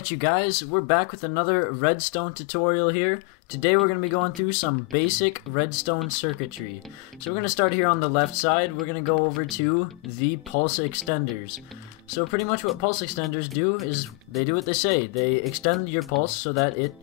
Alright you guys, we're back with another redstone tutorial here. Today we're going to be going through some basic redstone circuitry. So we're going to start here on the left side. We're going to go over to the pulse extenders. So pretty much what pulse extenders do is they do what they say. They extend your pulse so that it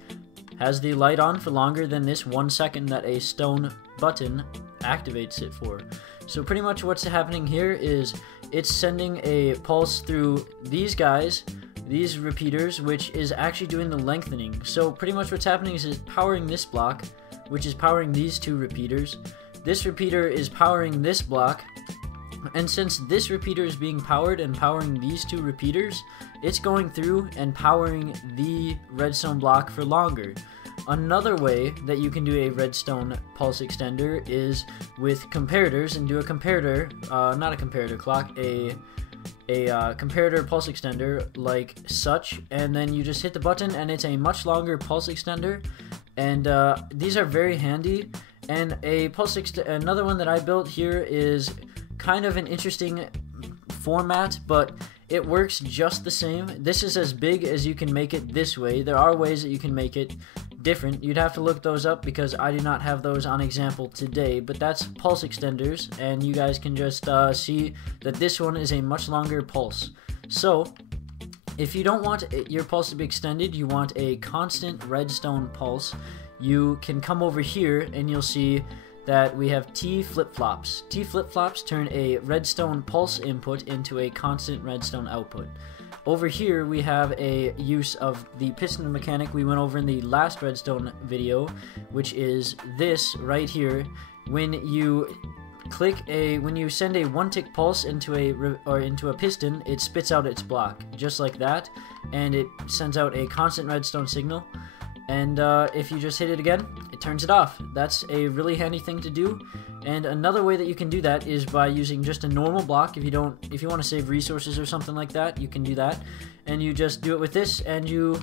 has the light on for longer than this 1 second that a stone button activates it for. So pretty much what's happening here is it's sending a pulse through these guys, these repeaters, which is actually doing the lengthening. So pretty much what's happening is it's powering this block, which is powering these two repeaters. This repeater is powering this block, and since this repeater is being powered and powering these two repeaters, it's going through and powering the redstone block for longer. Another way that you can do a redstone pulse extender is with comparators, and do a comparator, not a comparator clock, a comparator pulse extender like such, and then you just hit the button and it's a much longer pulse extender, and these are very handy. And another one that I built here is kind of an interesting format, but it works just the same. This is as big as you can make it this way. There are ways that you can make it different. You'd have to look those up because I do not have those on example today, but that's pulse extenders, and you guys can just see that this one is a much longer pulse. So if you don't want your pulse to be extended, you want a constant redstone pulse, you can come over here and you'll see that we have T flip-flops. T flip-flops turn a redstone pulse input into a constant redstone output. Over here we have a use of the piston mechanic we went over in the last redstone video, which is this right here. When you send a one-tick pulse into a piston, it spits out its block just like that, and it sends out a constant redstone signal. And if you just hit it again, it turns it off. That's a really handy thing to do. And another way that you can do that is by using just a normal block. If you want to save resources or something like that, you can do that. And you just do it with this, and you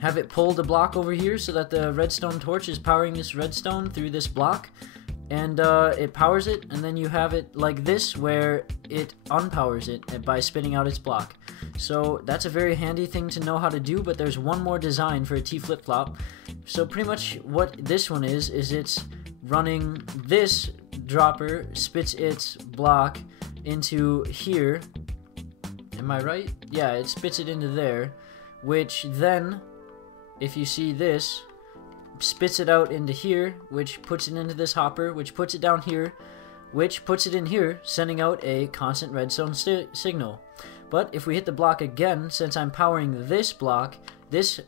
have it pull the block over here so that the redstone torch is powering this redstone through this block. And it powers it, and then you have it like this where it unpowers it by spinning out its block. So that's a very handy thing to know how to do, but there's one more design for a T flip-flop. So pretty much what this one is it's running this dropper, spits its block into here. Am I right? Yeah, it spits it into there, which then, if you see this, spits it out into here, which puts it into this hopper, which puts it down here, which puts it in here, sending out a constant redstone signal. But if we hit the block again, since I'm powering this block, this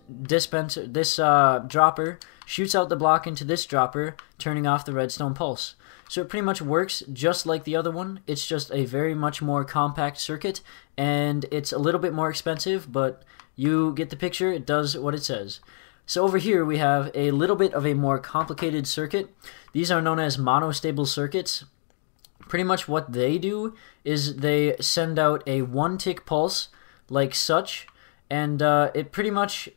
dropper shoots out the block into this dropper, turning off the redstone pulse. So it pretty much works just like the other one. It's just a very much more compact circuit, and it's a little bit more expensive, but you get the picture. It does what it says. So over here we have a little bit of a more complicated circuit. These are known as monostable circuits. Pretty much what they do is they send out a one-tick pulse like such, and it pretty much,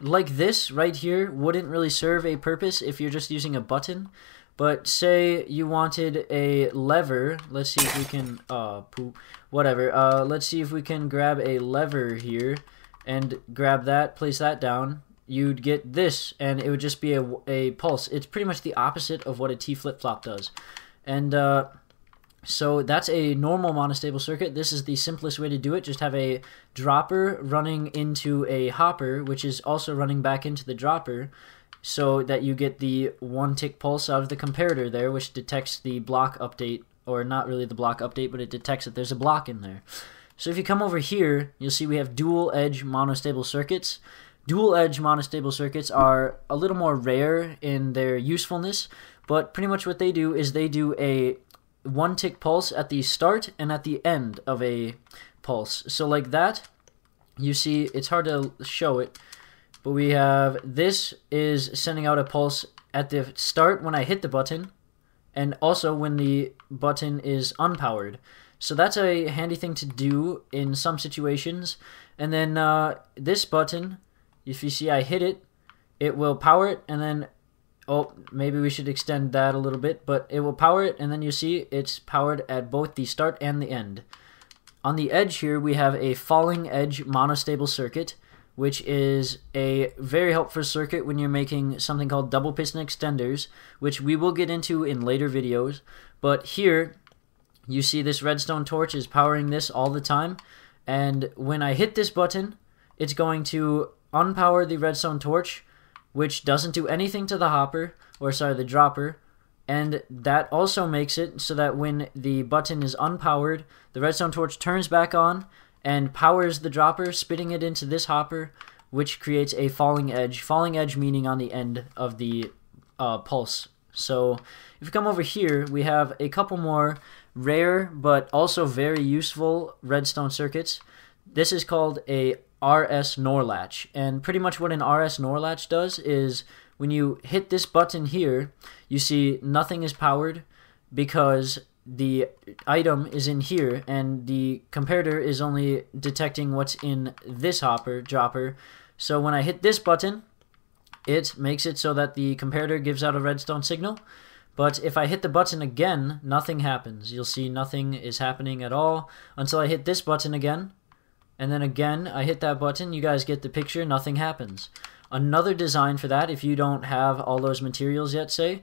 like this right here, wouldn't really serve a purpose if you're just using a button. But say you wanted a lever. Let's see if we can let's see if we can grab a lever here and grab that, place that down. You'd get this, and it would just be a pulse. It's pretty much the opposite of what a T flip-flop does. And so that's a normal monostable circuit. This is the simplest way to do it. Just have a dropper running into a hopper, which is also running back into the dropper, so that you get the one-tick pulse out of the comparator there, which detects the block update, or not really the block update, but it detects that there's a block in there. So if you come over here, you'll see we have dual-edge monostable circuits. Dual-edge monostable circuits are a little more rare in their usefulness, but pretty much what they do is they do a one-tick pulse at the start and at the end of a pulse. So like that, you see, it's hard to show it, but we have this is sending out a pulse at the start when I hit the button, and also when the button is unpowered. So that's a handy thing to do in some situations. And then this button, if you see I hit it, it will power it, and then, oh, maybe we should extend that a little bit, but it will power it, and then you see it's powered at both the start and the end. On the edge here, we have a falling edge monostable circuit, which is a very helpful circuit when you're making something called double piston extenders, which we will get into in later videos. But here, you see this redstone torch is powering this all the time, and when I hit this button, it's going to unpower the redstone torch, which doesn't do anything to the hopper, or sorry, the dropper, and that also makes it so that when the button is unpowered, the redstone torch turns back on and powers the dropper, spitting it into this hopper, which creates a falling edge meaning on the end of the pulse. So if you come over here, we have a couple more rare but also very useful redstone circuits. This is called a RS NOR latch, and pretty much what an RS NOR latch does is when you hit this button here, you see nothing is powered because the item is in here and the comparator is only detecting what's in this dropper. So when I hit this button, it makes it so that the comparator gives out a redstone signal. But if I hit the button again, nothing happens. You'll see nothing is happening at all until I hit this button again. And then again, I hit that button. You guys get the picture. Nothing happens. Another design for that, if you don't have all those materials yet, say,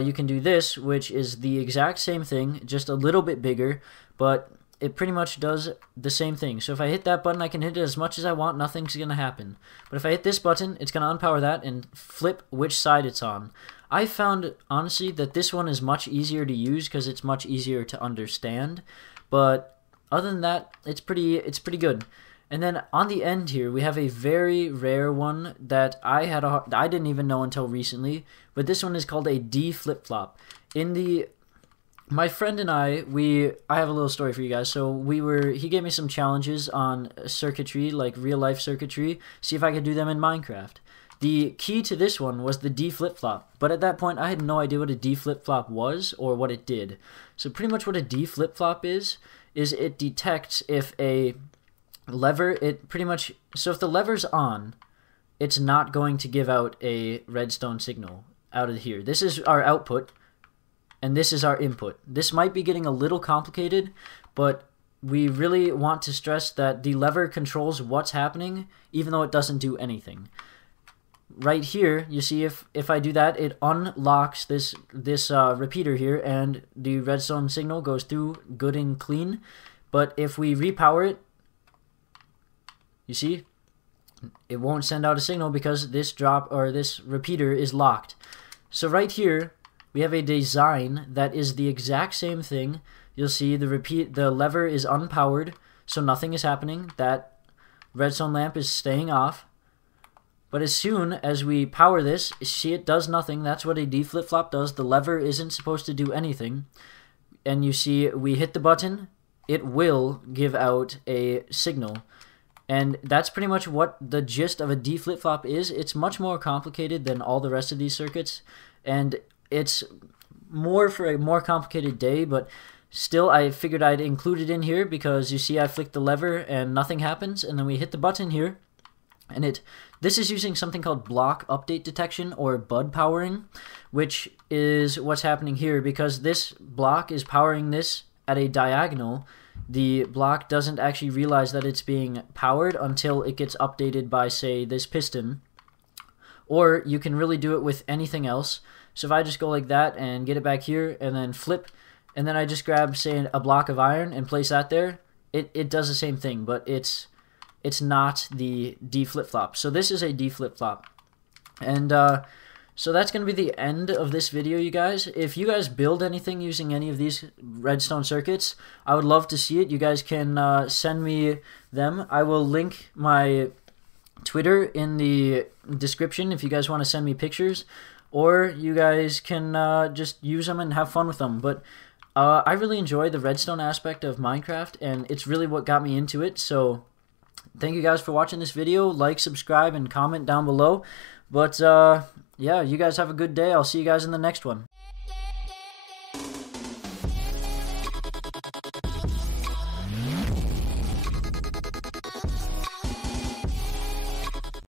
you can do this, which is the exact same thing, just a little bit bigger, but it pretty much does the same thing. So if I hit that button, I can hit it as much as I want. Nothing's going to happen. But if I hit this button, it's going to unpower that and flip which side it's on. I found, honestly, that this one is much easier to use because it's much easier to understand. But other than that, it's pretty good. And then on the end here, we have a very rare one that I didn't even know until recently. But this one is called a D flip-flop. My friend and I have a little story for you guys. So he gave me some challenges on circuitry, like real life circuitry, see if I could do them in Minecraft. The key to this one was the D flip-flop, but at that point I had no idea what a D flip-flop was or what it did. So pretty much what a D flip-flop is it detects if a lever, so if the lever's on, it's not going to give out a redstone signal out of here. This is our output, and this is our input. This might be getting a little complicated, but we really want to stress that the lever controls what's happening, even though it doesn't do anything. Right here, you see if I do that, it unlocks this repeater here, and the redstone signal goes through good and clean. But if we repower it, you see, it won't send out a signal because this repeater is locked. So right here, we have a design that is the exact same thing. You'll see the lever is unpowered, so nothing is happening. That redstone lamp is staying off. But as soon as we power this, see, it does nothing. That's what a D flip-flop does. The lever isn't supposed to do anything. And you see, we hit the button, it will give out a signal. And that's pretty much what the gist of a D flip-flop is. It's much more complicated than all the rest of these circuits. And it's more for a more complicated day, but still I figured I'd include it in here because you see I flick the lever and nothing happens. And then we hit the button here. And this is using something called block update detection or bud powering, which is what's happening here. Because this block is powering this at a diagonal, the block doesn't actually realize that it's being powered until it gets updated by, say, this piston. Or you can really do it with anything else. So if I just go like that and get it back here and then flip, and then I just grab, say, a block of iron and place that there, it does the same thing, but it's not the D flip-flop. So this is a D flip-flop. And so that's going to be the end of this video, you guys. If you guys build anything using any of these redstone circuits, I would love to see it. You guys can send me them. I will link my Twitter in the description if you guys want to send me pictures. Or you guys can just use them and have fun with them. But I really enjoy the redstone aspect of Minecraft, and it's really what got me into it. So thank you guys for watching this video. Like, subscribe, and comment down below. But yeah, you guys have a good day. I'll see you guys in the next one.